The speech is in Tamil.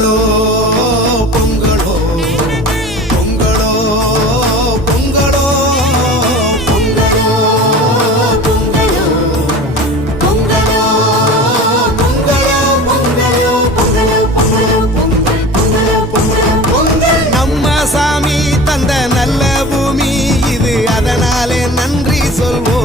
பொங்கலோ பொங்கலோ பொங்கலோ பொங்கலோ பொங்கலோ பொங்கலோ பொங்கலோ பொங்கலோ நம்ம சாமி தந்த நல்ல பூமி இது அதனாலே நன்றி சொல்வோம்